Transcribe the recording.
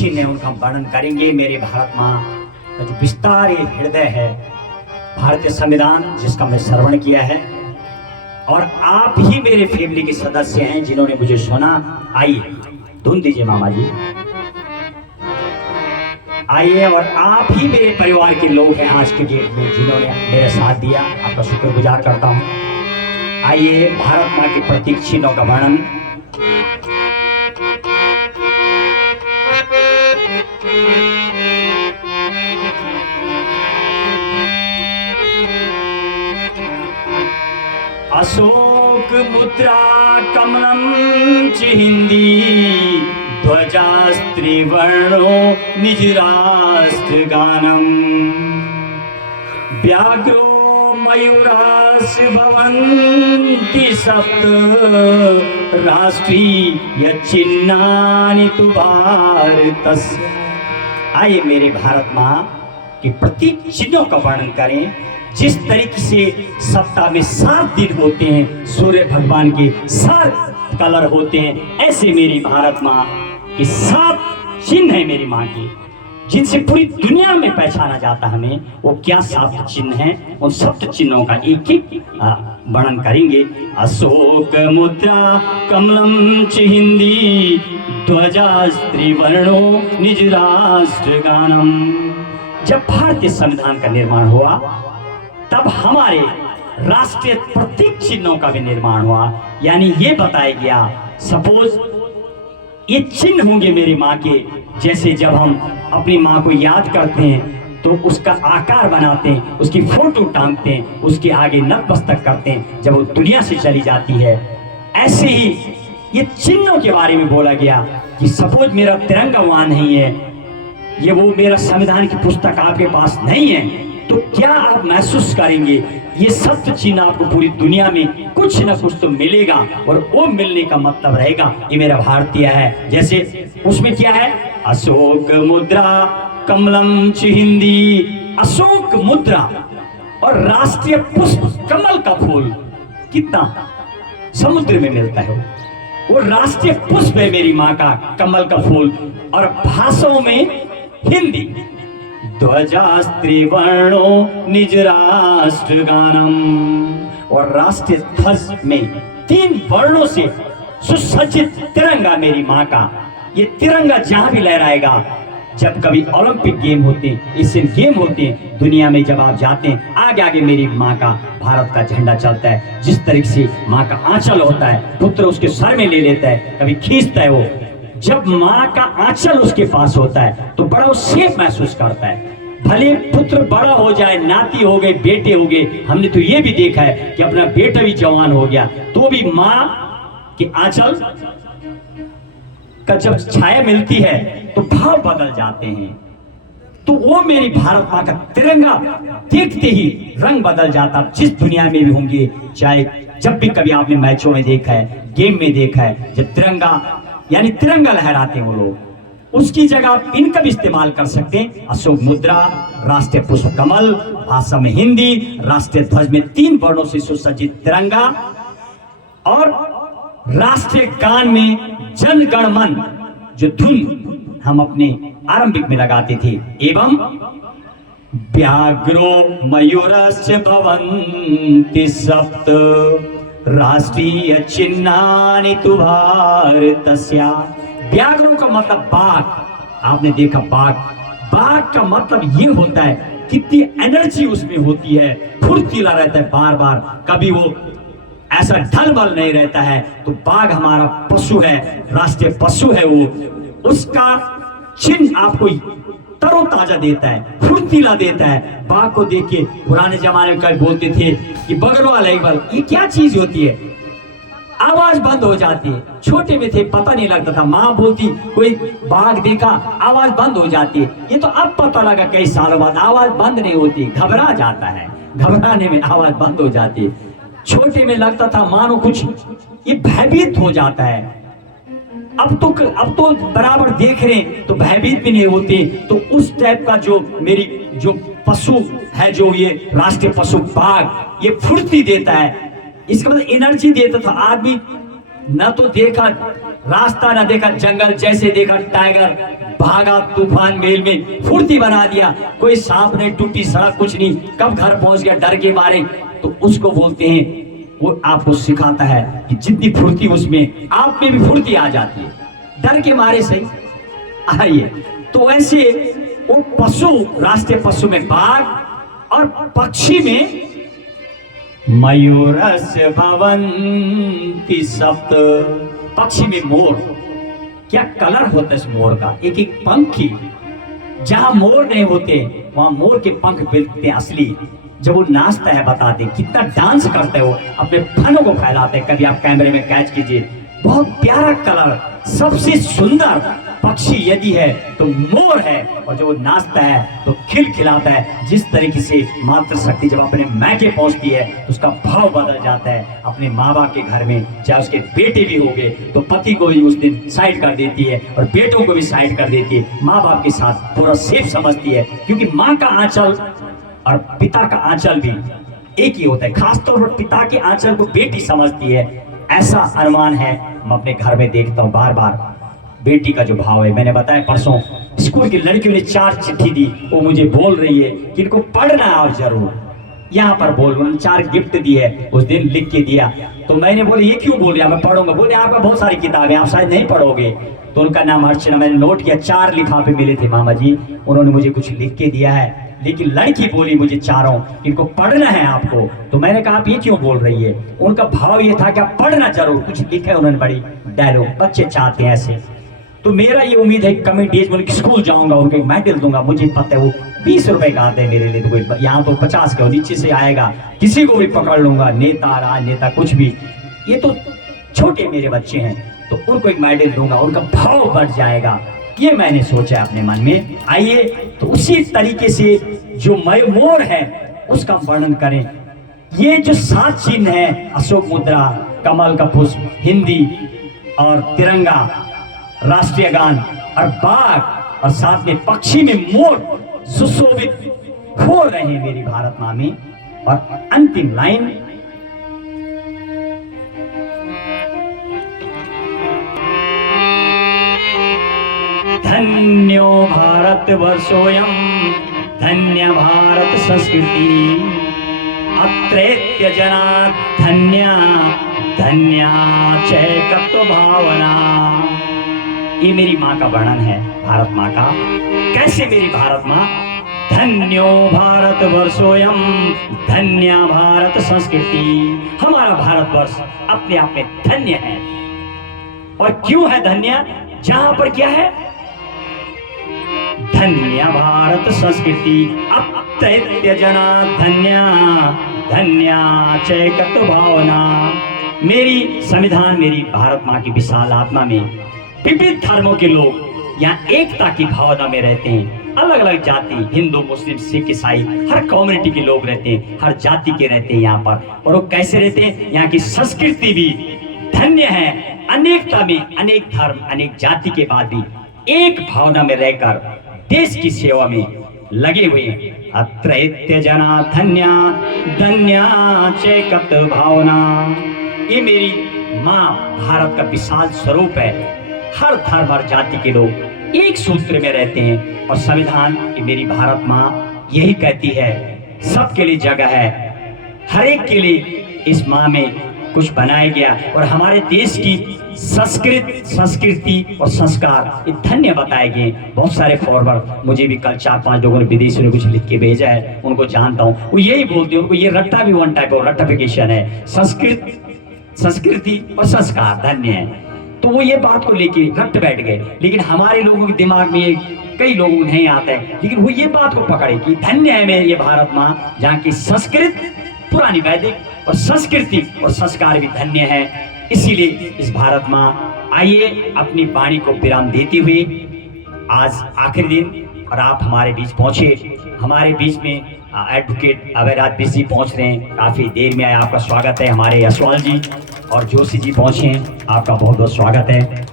ने उनका वर्णन करेंगे। मेरे भारत माँ का जो विस्तार हृदय है, भारतीय संविधान जिसका मैं श्रवण किया है, और आप ही मेरे फैमिली के सदस्य हैं जिन्होंने मुझे सुना। आइए धुन दीजिए मामा जी, आइए। और आप ही मेरे परिवार के लोग हैं आज के डेट में जिन्होंने मेरे साथ दिया, आपका शुक्रगुजार करता हूँ। आइए भारत माँ के प्रतीक चिन्हों का वर्णन। अशोक मुद्रा कमलम चिहिंदी, ध्वजास्त्रिवर्णो निज राष्ट्र गानम, व्याघ्रो मयूरास भवन्ति सप्त, राष्ट्रीय चिन्हानि तु भारतस्य। आइए मेरे भारत माँ के प्रतीक चिन्हों का वर्णन करें। जिस तरीके से सप्ताह में 7 दिन होते हैं, सूर्य भगवान के 7 कलर होते हैं, ऐसे मेरी भारत माँ के 7 चिन्ह है मेरी माँ के, जिनसे पूरी दुनिया में पहचाना जाता हमें। वो क्या 7 चिन्ह हैं, उन 7 चिन्हों का एक एक वर्णन करेंगे। अशोक मुद्रा कमलम चिहिंदी, ध्वजास्त्रिवर्णो निज राष्ट्र गानम। जब भारतीय संविधान का निर्माण हुआ तब हमारे राष्ट्रीय प्रतीक चिन्हों का भी निर्माण हुआ, यानी ये बताया गया। सपोज ये चिन्ह होंगे मेरी माँ के, जैसे जब हम अपनी माँ को याद करते हैं तो उसका आकार बनाते हैं, उसकी फोटो टांगते हैं, उसके आगे नतमस्तक करते हैं जब वो दुनिया से चली जाती है। ऐसे ही ये चिन्हों के बारे में बोला गया कि सपोज मेरा तिरंगा वहां नहीं है, ये वो मेरा संविधान की पुस्तक आपके पास नहीं है, तो क्या आप महसूस करेंगे? ये 7 चिन्ह आपको पूरी दुनिया में कुछ न कुछ तो मिलेगा, और वो मिलने का मतलब रहेगा ये मेरा भारतीय है। जैसे उसमें क्या है, अशोक मुद्रा कमलम चिहिंदी, अशोक मुद्रा और राष्ट्रीय पुष्प कमल का फूल कितना समुद्र में मिलता है, वो राष्ट्रीय पुष्प है मेरी माँ का, कमल का फूल। और भाषाओं में हिंदी, ध्वजास्त्रिवर्णो निज राष्ट्र गानम, और राष्ट्रीय ध्वज में 3 वर्णों से सुसज्जित तिरंगा मेरी माँ का। ये तिरंगा जहां भी लहराएगा, जब कभी ओलंपिक गेम होते हैं, एशियन गेम होते हैं, दुनिया में जब आप जाते हैं, आगे आगे मेरी माँ का भारत का झंडा चलता है। जिस तरीके से माँ का आंचल होता है, पुत्र उसके सर में ले लेता है, कभी खींचता है वो, जब माँ का आंचल उसके पास होता है तो बड़ा वो सेफ महसूस करता है। भले पुत्र बड़ा हो जाए, नाती हो गए, बेटे हो गए, हमने तो ये भी देखा है कि अपना बेटा भी जवान हो गया तो भी माँ के आंचल का जब छाया मिलती है तो भाव बदल जाते हैं। तो वो मेरी भारत माँ का तिरंगा देखते ही रंग बदल जाता। जिस दुनिया में भी होंगे, चाहे जब भी कभी आपने मैचों में देखा है, गेम में देखा है, जब तिरंगा यानी तिरंगा लहराते हैं वो लोग, उसकी जगह आप इनका भी इस्तेमाल कर सकते हैं। अशोक मुद्रा, राष्ट्रीय पुष्प कमल, भाषा में हिंदी, राष्ट्रीय ध्वज में 3 वर्णों से सुसज्जित तिरंगा, और राष्ट्रीय गान में जन गण मन, जो धुन हम अपने आरंभिक में लगाते थे, एवं व्याघ्रो मयूरस्य भवन्ति सप्त, राष्ट्रीय चिन्हानि तु भारतस्य। व्याघ्रों का मतलब बाघ, आपने देखा बाघ, बाघ का मतलब ये होता है कितनी एनर्जी उसमें होती है, फुर्तीला रहता है, बार बार कभी वो ऐसा ढल बल नहीं रहता है। तो बाघ हमारा पशु है, राष्ट्रीय पशु है वो, उसका चिन्ह आपको तरोताजा देता है, फुर्तीला देता है। बाघ को देख के पुराने जमाने में कभी बोलते थे कि बगल वाला एक बार, ये क्या चीज होती है, आवाज बंद हो जाती है। छोटे में थे पता नहीं लगता था, माँ बोलती कोई बाघ देखा, आवाज बंद हो जाती है। ये तो अब पता लगा कई सालों बाद आवाज बंद नहीं होती, घबरा जाता है, घबराने में आवाज बंद हो जाती है। छोटे में लगता था मानो कुछ ये भयभीत हो जाता है, अब तो बराबर देख रहे हैं तो भयभीत भी नहीं होते। तो उस टाइप का जो मेरी जो पशु है, जो ये राष्ट्रीय पशु बाघ, ये फुर्ती देता है, इसका मतलब एनर्जी देता था। आदमी न तो देखा रास्ता, न देखा जंगल, जैसे देखा टाइगर भागा तूफान मेल में फुर्ती बना दिया, कोई सांप नहीं, टूटी सड़क, कुछ नहीं, कब घर पहुंच गया डर के मारे। तो उसको बोलते हैं, वो आपको सिखाता है कि जितनी फुर्ती उसमें आप में भी फुर्ती आ जाती है, डर के मारे सही। आइए, तो ऐसे वो पशु, राष्ट्रीय पशु में बाघ और पक्षी में मयूरस भवन्ति सप्त, पक्षी में मोर। क्या कलर होता है इस मोर का, एक एक पंखी। जहां मोर नहीं होते वहां मोर के पंख बिलते हैं असली। जब वो नाचता है बताते कितना डांस करते हो, अपने फनों को फैलाते हैं। कभी आप कैमरे में कैच कीजिए, बहुत प्यारा कलर। सबसे सुंदर पक्षी यदि है तो मोर है, और जब वो नाचता है तो खिलखिलाता है। जिस तरीके से मातृशक्ति जब अपने मैके पहुंचती है तो उसका भाव बदल जाता है। अपने माँ बाप के घर में चाहे उसके बेटे भी हो गए तो पति को भी उस दिन साइड कर देती है और बेटों को भी साइड कर देती है। माँ बाप के साथ पूरा सेफ समझती है, क्योंकि माँ का आंचल और पिता का आंचल भी एक ही होता है। खासतौर पर पिता के आंचल को बेटी समझती है, ऐसा अनुमान है। मैं अपने घर में देखता हूँ बार बार बेटी का जो भाव है। मैंने बताया परसों स्कूल की लड़कियों ने 4 चिट्ठी दी, वो मुझे बोल रही है कि इनको पढ़ना है आप जरूर, यहाँ पर बोल। उन्होंने 4 गिफ्ट दी है, उस दिन लिख के दिया। तो मैंने बोले ये क्यों बोल रहा, मैं पढ़ूंगा। बोले आपका बहुत सारी किताबें, आप शायद नहीं पढ़ोगे। तो उनका नाम अर्चना, मैंने नोट किया, 4 लिफाफे मिले थे मामा जी, उन्होंने मुझे कुछ लिख के दिया है। लेकिन लड़की बोली मुझे चारों, इनको पढ़ना है आपको। तो मैंने कहा आप ये क्यों बोल रही है। उनका भाव ये था कि आप पढ़ना जरूर, कुछ लिखा है उन्होंने, बड़ी डायलॉग, बच्चे चाहते हैं ऐसे। तो मेरा ये उम्मीद है कमिंग डेज में स्कूल जाऊंगा, उनको मेडल दूंगा। मुझे पता है वो 20 रुपए का आता है मेरे लिए, तो कोई यहाँ तो 50 का नीचे से आएगा, किसी को भी पकड़ लूंगा, नेता राजनेता कुछ भी। ये तो छोटे मेरे बच्चे हैं, तो उनको एक मेडल दूंगा, उनका भाव बढ़ जाएगा। ये मैंने सोचा अपने मन में। आइए, तो उसी तरीके से जो मोर है उसका वर्णन करें। ये जो 7 चिन्ह है, अशोक मुद्रा, कमल का पुष्प, हिंदी और तिरंगा, राष्ट्रीय गान और बाघ, और साथ में पक्षी में मोर सुशोभित हो रहे हैं मेरी भारत माँ में। और अंतिम लाइन, धन्यो भारत वर्षोयम, धन्य भारत संस्कृति, अत्रैत्य जना धन्या, धन्या चैकत्व भावना। ये मेरी माँ का वर्णन है, भारत माँ का। कैसे मेरी भारत माँ, धन्यो भारत वर्षोयम, धन्या भारत संस्कृति। हमारा भारतवर्ष अपने आप में धन्य है। और क्यों है धन्य, जहां पर क्या है, धन्य भारत संस्कृति, अत्यत्य जना धन्या, धन्या चैकत्व भावना। मेरी संविधान, मेरी भारत माँ की विशाल आत्मा में विविध धर्मों के लोग यहाँ एकता की भावना में रहते हैं। अलग अलग जाति, हिंदू, मुस्लिम, सिख, ईसाई, हर कम्युनिटी के लोग रहते हैं, हर जाति के रहते हैं यहाँ पर। और वो कैसे रहते हैं, यहाँ की संस्कृति भी धन्य है। अनेकता में अनेक धर्म, अनेक जाति के बाद भी एक भावना में रहकर देश की सेवा में लगे हुए। अत्रैत्य जना धन्या, धन्या चैकत्व भावना। ये मेरी माँ भारत का विशाल स्वरूप है। हर धर्म, हर जाति के लोग एक सूत्र में रहते हैं। और संविधान की मेरी भारत माँ यही कहती है, सबके लिए जगह है, हर एक के लिए इस माँ में कुछ बनाया गया। और हमारे देश की संस्कृति और संस्कार ये धन्य बताए गए। बहुत सारे फॉरवर्ड, मुझे भी कल 4-5 लोगों ने विदेशों ने कुछ लिख के भेजा है, उनको जानता हूँ, वो यही बोलते हैं। उनको ये रट्टा भी वन टाइप ऑफ रट्टाफिकेशन है, संस्कृति और संस्कार धन्य है। तो वो ये बात को लेके रट बैठ गए। लेकिन हमारे लोगों के दिमाग में कई लोगों को नहीं आता है, लेकिन वो ये बात को पकड़े कि धन्य है मेरी ये भारत माँ, जहाँ की संस्कृत पुरानी वैदिक और संस्कृति और संस्कार भी धन्य है। इसीलिए इस भारत माँ, आइए अपनी वाणी को विराम देते हुए, आज आखिरी दिन और आप हमारे बीच पहुंचे। हमारे बीच में एडवोकेट अभयराज बिजी पहुंच रहे हैं, काफी देर में आए। आपका स्वागत है। हमारे यशवाल जी और जोशी जी पहुंचे हैं, आपका बहुत बहुत स्वागत है।